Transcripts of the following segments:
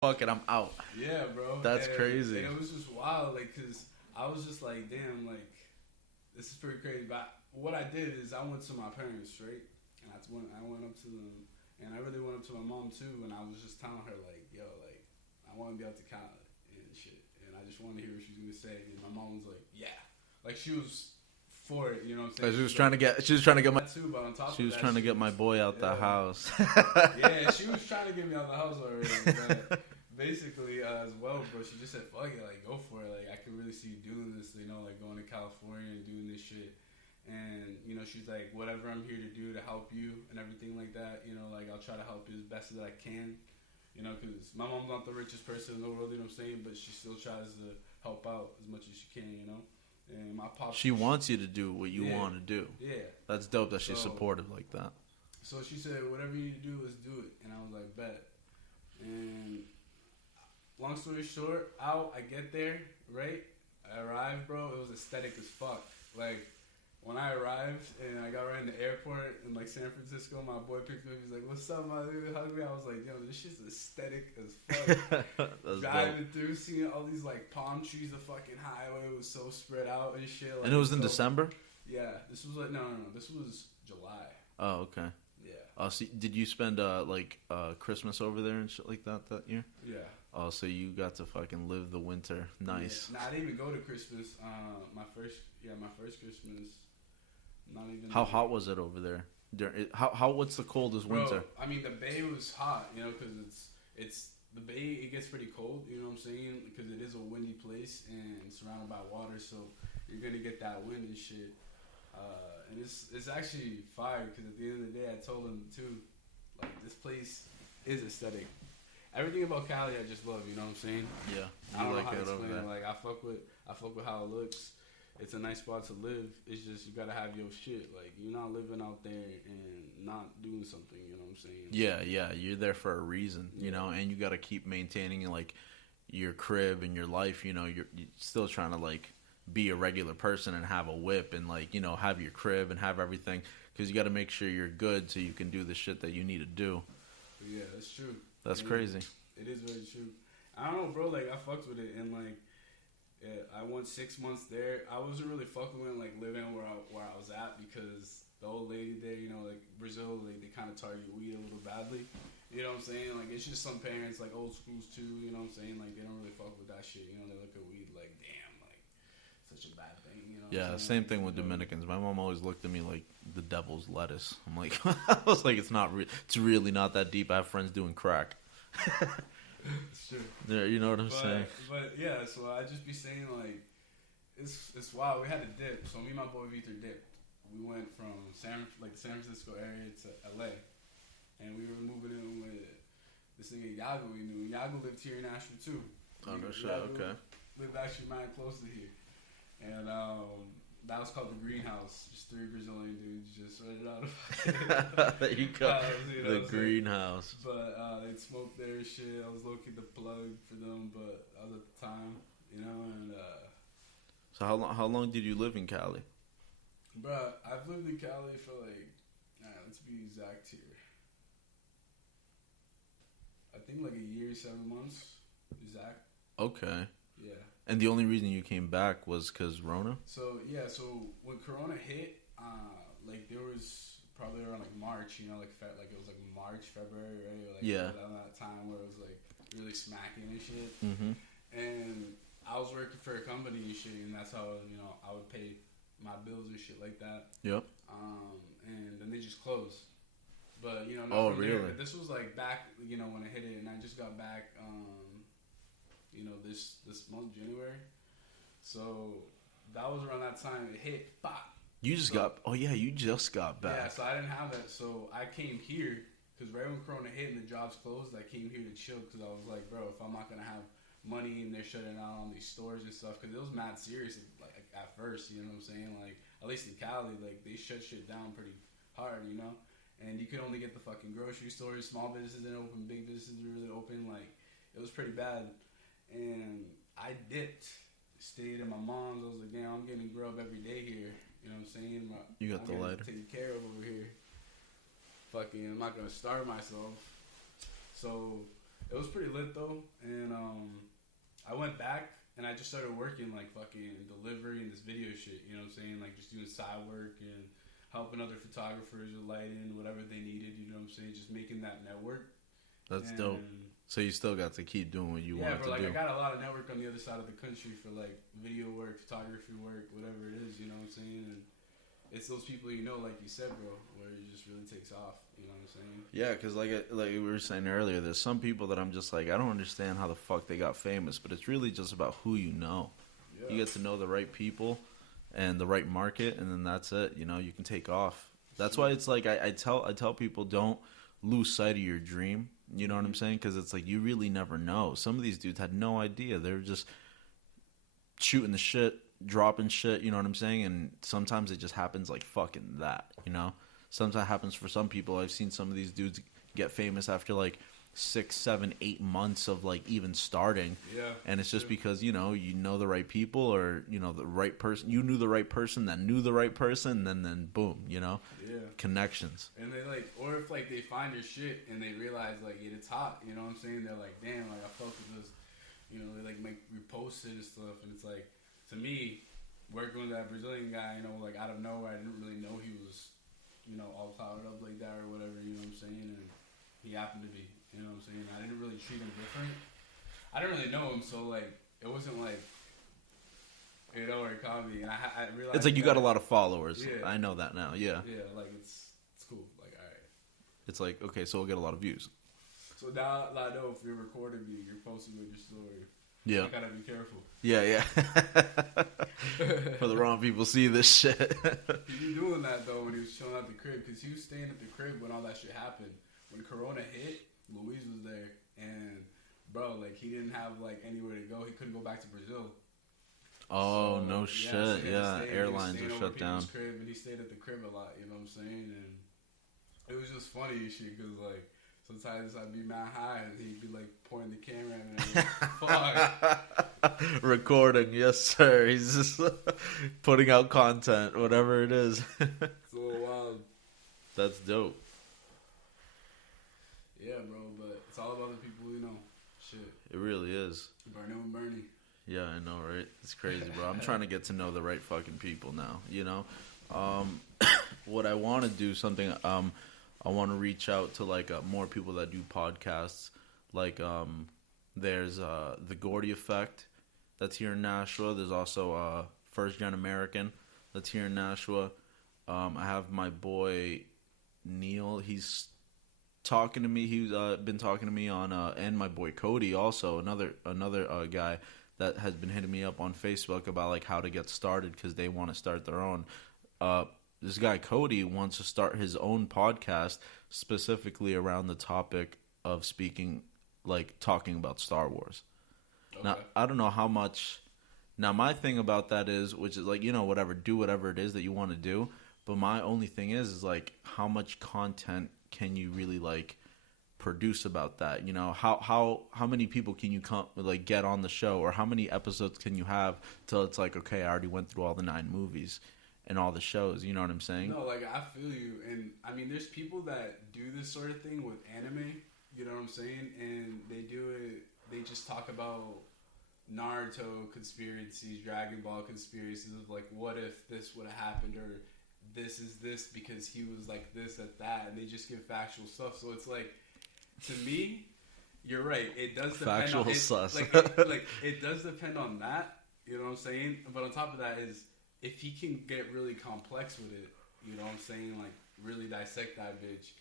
fuck it, I'm out. Yeah, bro. That's crazy. And it was just wild, like, cause I was just like, damn, like, this is pretty crazy. But what I did is I went to my parents, right? And I went up to them, and I really went up to my mom too, and I was just telling her like, yo, like, I want to be out to Canada and shit, and I just wanted to hear what she was gonna say. And my mom was like, yeah, like she was for it, you know what I'm saying? She was trying to get. She was trying to get my. That too, but on top She of was that, trying to get my boy out the yeah. house. Yeah, she was trying to get me out of the house already. But basically, as well, bro, she just said, fuck it, like, go for it. Like, I could really see you doing this, you know, like, going to California and doing this shit. And, you know, she's like, whatever I'm here to do to help you and everything like that, you know, like, I'll try to help you as best as I can. You know, because my mom's not the richest person in the world, you know what I'm saying? But she still tries to help out as much as she can, you know? And my pops... She wants you to do what you want to do. Yeah. That's dope that she's supportive like that. So she said, whatever you need to do, let's do it. And I was like, bet. And long story short, I get there, right? I arrived, bro. It was aesthetic as fuck. Like, when I arrived and I got right in the airport in, like, San Francisco, my boy picked me up. He's like, what's up, my dude? Hug me. I was like, yo, this shit's aesthetic as fuck. Driving through, seeing all these, like, palm trees, the fucking highway was so spread out and shit. Like, and it was in December? Yeah. This was, like, no. This was July. Oh, okay. Yeah. So did you spend Christmas over there and shit like that year? Yeah. Oh, so you got to fucking live the winter. Nice. Yeah. Nah, I didn't even go to Christmas. My first Christmas. Not even. How hot was it over there? What's the coldest winter? I mean, the Bay was hot, you know, because it's the Bay. It gets pretty cold, you know what I'm saying? Because it is a windy place and it's surrounded by water, so you're gonna get that wind and shit. And it's actually fire because at the end of the day, I told him too, like, this place is aesthetic. Everything about Cali, I just love. You know what I'm saying? Yeah, I don't know how to explain it. Like, I fuck with how it looks. It's a nice spot to live. It's just you gotta have your shit. Like, you're not living out there and not doing something. You know what I'm saying? Yeah. You're there for a reason, you know, and you gotta keep maintaining like your crib and your life. You know, you're still trying to like be a regular person and have a whip and like, you know, have your crib and have everything because you got to make sure you're good so you can do the shit that you need to do. Yeah, that's true. That's crazy. It is very true. I don't know, bro. Like, I fucked with it and like, yeah, I went 6 months there. I wasn't really fucking with like living where I was at because the old lady there, you know, like Brazil, like they kind of target weed a little badly. You know what I'm saying? Like, it's just some parents, like old schools too. You know what I'm saying? Like, they don't really fuck with that shit. You know, they look at weed like, damn, like such a bad thing. You know? Yeah, same thing with Dominicans. My mom always looked at me like the devil's lettuce. I'm like, I was like, it's not. It's really not that deep. I have friends doing crack. It's true. Yeah, you know what I'm saying. But yeah, so I just be saying like, it's wild. We had a dip. So me and my boy Victor dipped. We went from the San Francisco area to LA, and we were moving in with this nigga Yago we knew. Yago lived here in Ashford too. Oh no shit. Okay. Lived actually mad close to here, and that was called the Greenhouse. Just 3 Brazilian dudes just rented out. There you go. The Greenhouse. But they'd smoke their shit. I was low-key the plug for them, but I was at the time, you know. And so how long did you live in Cali? Bruh, I've lived in Cali for like, let's be exact here. I think like a year, 7 months. Exact. Okay. Yeah. And the only reason you came back was because Rona? So, yeah, so when Corona hit, like, there was probably around, like, March, you know, like it was, like, March, February, right? Like, yeah. Around that time where it was, like, really smacking and shit. Mm-hmm. And I was working for a company and shit, and that's how, you know, I would pay my bills and shit like that. Yep. And then they just closed. But, you know, really? There, this was, like, back, you know, when I hit it, and I just got back, you know, this month, January. So that was around that time it hit. Bop. You just got back. Yeah, so I didn't have that. So I came here because right when Corona hit and the jobs closed, I came here to chill because I was like, bro, if I'm not gonna have money and they're shutting down all these stores and stuff, because it was mad serious like at first, you know what I'm saying? Like, at least in Cali, like they shut shit down pretty hard, you know. And you could only get the fucking grocery stores. Small businesses didn't open. Big businesses didn't really open. Like, it was pretty bad. And I dipped, stayed at my mom's. I was like, damn, I'm getting grub every day here. You know what I'm saying? You got the lighter. Taken care of over here. Fucking, I'm not gonna starve myself. So It was pretty lit though, and I went back and I just started working like fucking delivery and this video shit. You know what I'm saying? Like just doing side work and helping other photographers with lighting, whatever they needed. You know what I'm saying? Just making that network. That's dope. So you still got to keep doing what you want to do. Yeah, bro. Like I got a lot of network on the other side of the country for like video work, photography work, whatever it is. You know what I'm saying? And it's those people you know, like you said, bro, where it just really takes off. You know what I'm saying? Yeah, because like we were saying earlier, there's some people that I'm just like, I don't understand how the fuck they got famous, but it's really just about who you know. Yeah. You get to know the right people and the right market, and then that's it. You know, you can take off. That's why it's like I tell people, don't lose sight of your dream. You know what I'm saying? Because it's like you really never know. Some of these dudes had no idea. They were just shooting the shit, dropping shit. You know what I'm saying? And sometimes it just happens like fucking that. You know? Sometimes it happens for some people. I've seen some of these dudes get famous after like 6, 7, 8 months of like even starting. Yeah. And it's just because, you know the right people, or, you know, the right person. You knew the right person that knew the right person, and then boom, you know? Yeah. Connections. And they like, or if like they find your shit and they realize like it's hot, you know what I'm saying? They're like, damn, like I fuck with this, you know, they like make repost it and stuff. And it's like, to me, working with that Brazilian guy, you know, like out of nowhere, I didn't really know he was, you know, all clouded up like that or whatever, you know what I'm saying? And he happened to be, you know what I'm saying? I didn't really treat him different. I didn't really know him, so like, it wasn't like, you know, or Kapi, and I realized it's like you got a lot of followers. Yeah. I know that now. Yeah. Yeah, like it's cool. Like, all right. It's like, okay, so we'll get a lot of views. So now I know if you're recording me, you're posting with your story. Yeah. I gotta be careful. Yeah. For the wrong people see this shit. He was doing that though when he was chilling at the crib, because he was staying at the crib when all that shit happened. When Corona hit, Luis was there, and bro, like he didn't have like anywhere to go. He couldn't go back to Brazil. Oh, so, no shit. Yeah, airlines are shut down. Crib, and he stayed at the crib a lot, you know what I'm saying? And it was just funny and shit, because like sometimes I'd be mad high and he'd be like pointing the camera at me. Fuck. Recording, yes sir. He's just putting out content, whatever it is. It's a little wild. That's dope. Yeah, bro, but it's all about the people you know. Shit. It really is. BURNIN W, Bernie. Yeah, I know, right? It's crazy, bro. I'm trying to get to know the right fucking people now, you know? What I want to do, something, I want to reach out to, like, more people that do podcasts. Like, there's The Gordy Effect that's here in Nashua. There's also First Gen American that's here in Nashua. I have my boy Neil. He's talking to me. He's been talking to me on, and my boy Cody also, another guy that has been hitting me up on Facebook about like how to get started, because they want to start their own. This guy Cody wants to start his own podcast specifically around the topic of talking about Star Wars. Okay. Now, I don't know how much. Now, my thing about that is, which is like, you know, do whatever it is that you want to do. But my only thing is like, how much content can you really like produce about that? You know, how many people can you get on the show, or how many episodes can you have till it's like, okay, I already went through all the 9 movies and all the shows, you know what I'm saying? No, like I feel you, and I mean there's people that do this sort of thing with anime, you know what I'm saying, and they do it, they just talk about Naruto conspiracies, Dragon Ball conspiracies of like, what if this would have happened, or this is this because he was like this at that, and they just give factual stuff. So it's like, to me, you're right. It does depend factual on it, sus. it does depend on that. You know what I'm saying? But on top of that is, if he can get really complex with it, you know what I'm saying? Like really dissect that bitch.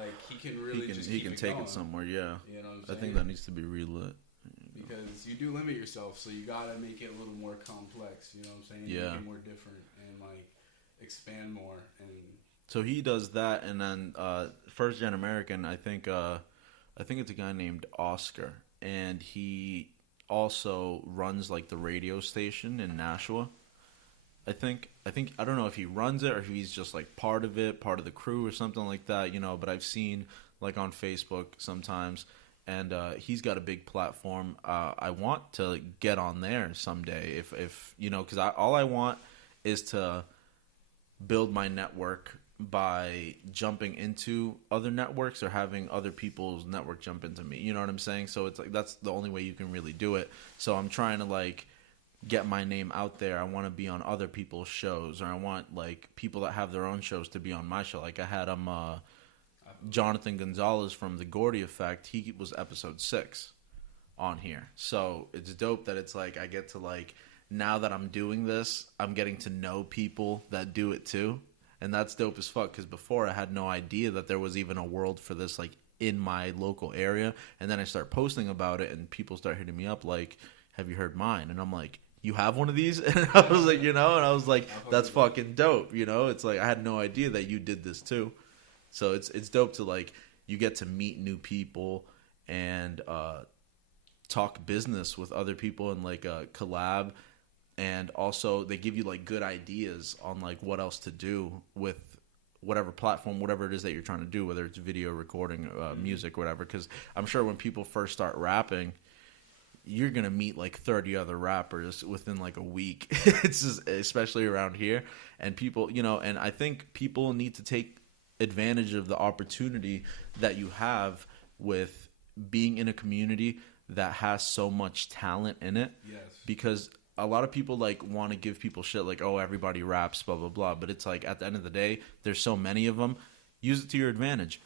Like he can really he can take it somewhere. Yeah. You know what I'm saying? I think that needs to be relit. Because you do limit yourself, so you gotta make it a little more complex. You know what I'm saying? Yeah. Make it more different and like expand more. And so he does that, and then First Gen American, I think it's a guy named Oscar, and he also runs like the radio station in Nashua. I think I don't know if he runs it or if he's just like part of it, part of the crew or something like that, you know, but I've seen like on Facebook sometimes, and he's got a big platform. I want to get on there someday, if you know, because all I want is to build my network, by jumping into other networks or having other people's network jump into me. You know what I'm saying? So it's like that's the only way you can really do it. So I'm trying to like get my name out there. I want to be on other people's shows, or I want like people that have their own shows to be on my show. Like I had Jonathan Gonzalez from The Gordy Effect. He was episode 6 on here. So it's dope that it's like I get to like, now that I'm doing this, I'm getting to know people that do it too. And that's dope as fuck, because before I had no idea that there was even a world for this like in my local area. And then I start posting about it and people start hitting me up like, have you heard mine? And I'm like, you have one of these? And I was like, you know, and I was like, that's fucking dope. You know, it's like I had no idea that you did this too. So it's dope to like, you get to meet new people and talk business with other people and like collab. And also they give you like good ideas on like what else to do with whatever platform, whatever it is that you're trying to do, whether it's video recording, music, whatever. Because I'm sure when people first start rapping, you're going to meet like 30 other rappers within like a week. It's just, especially around here. And people, you know, and I think people need to take advantage of the opportunity that you have with being in a community that has so much talent in it. Yes. Because a lot of people like want to give people shit like, oh, everybody raps, blah, blah, blah. But it's like at the end of the day, there's so many of them. Use it to your advantage.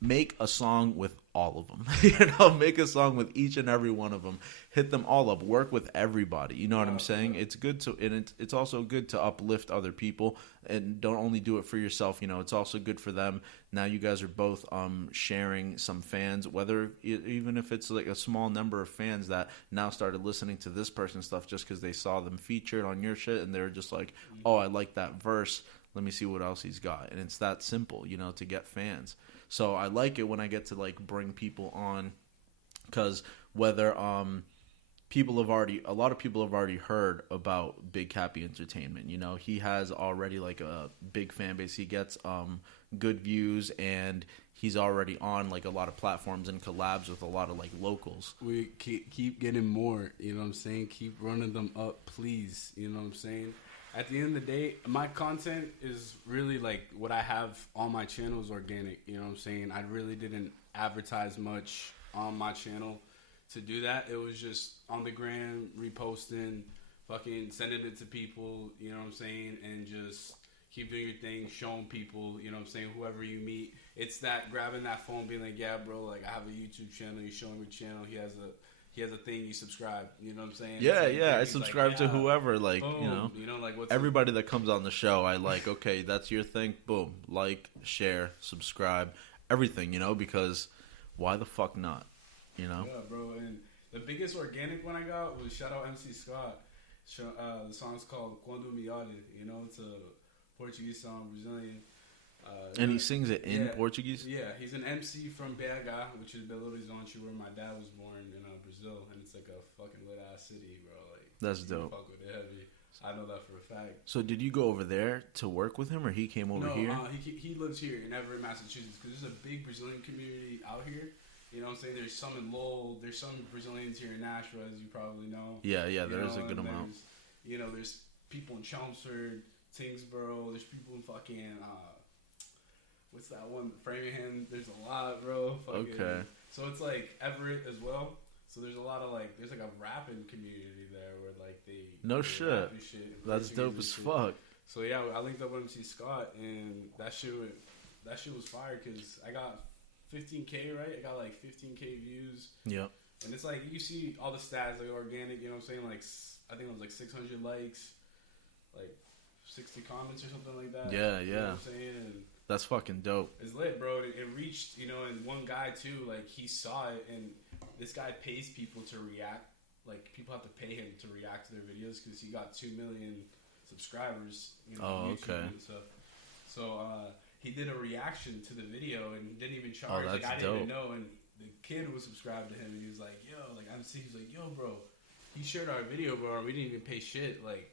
Make a song with all of them. You know, make a song with each and every one of them. Hit them all up. Work with everybody. You know what I'm saying? It's good to, and it's also good to uplift other people, and don't only do it for yourself. You know, it's also good for them. Now you guys are both sharing some fans, whether even if it's like a small number of fans that now started listening to this person's stuff just because they saw them featured on your shit, and they're just like, oh, I like that verse. Let me see what else he's got. And it's that simple, you know, to get fans. So I like it when I get to like bring people on, because whether a lot of people have already heard about Big Kapi Entertainment. You know, he has already like a big fan base. He gets good views, and he's already on like a lot of platforms and collabs with a lot of like locals. We keep getting more, you know what I'm saying? Keep running them up, please. You know what I'm saying? At the end of the day, my content is really like what I have on my channel is organic. You know what I'm saying? I really didn't advertise much on my channel to do that. It was just on the gram, reposting, fucking sending it to people, you know what I'm saying? And just keep doing your thing, showing people, you know what I'm saying? Whoever you meet, it's that grabbing that phone, being like, yeah, bro, like I have a YouTube channel. You show him your channel. He has a thing, you subscribe. You know what I'm saying? Yeah, like, yeah. I subscribe like, to whoever, like, boom, you know, like what's everybody that comes on the show, I like, okay, that's your thing. Boom. Like, share, subscribe, everything, you know, because why the fuck not? You know? Yeah, bro. And the biggest organic one I got was shout out MC Scott. The song's called Quando Me Olhe. You know, it's a Portuguese song, Brazilian. And he sings it in Portuguese? Yeah, he's an MC from BH, which is Belo Horizonte, where my dad was born in Brazil, and it's like a fucking lit ass city, bro. Like that's dope. Fuck with it heavy. I know that for a fact. So did you go over there to work with him, or he came over here? No, he lives here in Everett, Massachusetts, because there's a big Brazilian community out here. You know what I'm saying? There's some in Lowell. There's some Brazilians here in Nashville, as you probably know. Yeah, there is a good amount. You know, there's people in Chelmsford, Tingsboro. There's people in fucking what's that one? Framingham. There's a lot, bro. Fucking, okay. So it's like Everett as well. So there's a lot of like, there's like a rapping community there where like they shit. That's dope as fuck. So yeah, I linked up with MC Scott, and that shit was fire because I got 15K, right? I got like 15K views. Yep. And it's like, you see all the stats, like organic, you know what I'm saying? Like, I think it was like 600 likes, like 60 comments or something like that. Yeah, you know what I'm saying? And that's fucking dope. It's lit, bro. It reached, you know, and one guy too, like he saw it, and this guy pays people to react. Like people have to pay him to react to their videos because he got 2 million subscribers. You know, on YouTube and stuff. So he did a reaction to the video and didn't even charge. Like I didn't even know, and the kid was subscribed to him, and he was like, "Yo, like he's like, yo, bro, he shared our video, bro. And we didn't even pay shit. Like."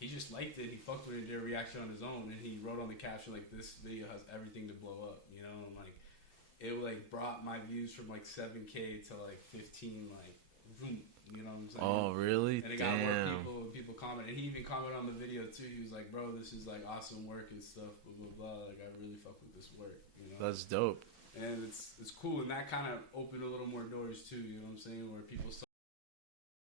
He just liked it. He fucked with it. Did a reaction on his own, and he wrote on the caption like, "This video has everything to blow up," you know. And like, it like brought my views from like 7K to like 15, like, boom. You know what I'm saying? Oh, really? And it got more people comment. And he even commented on the video too. He was like, "Bro, this is like awesome work and stuff. Blah blah blah. Like I really fuck with this work. You know." That's dope. And it's cool, and that kind of opened a little more doors too. You know what I'm saying? Where people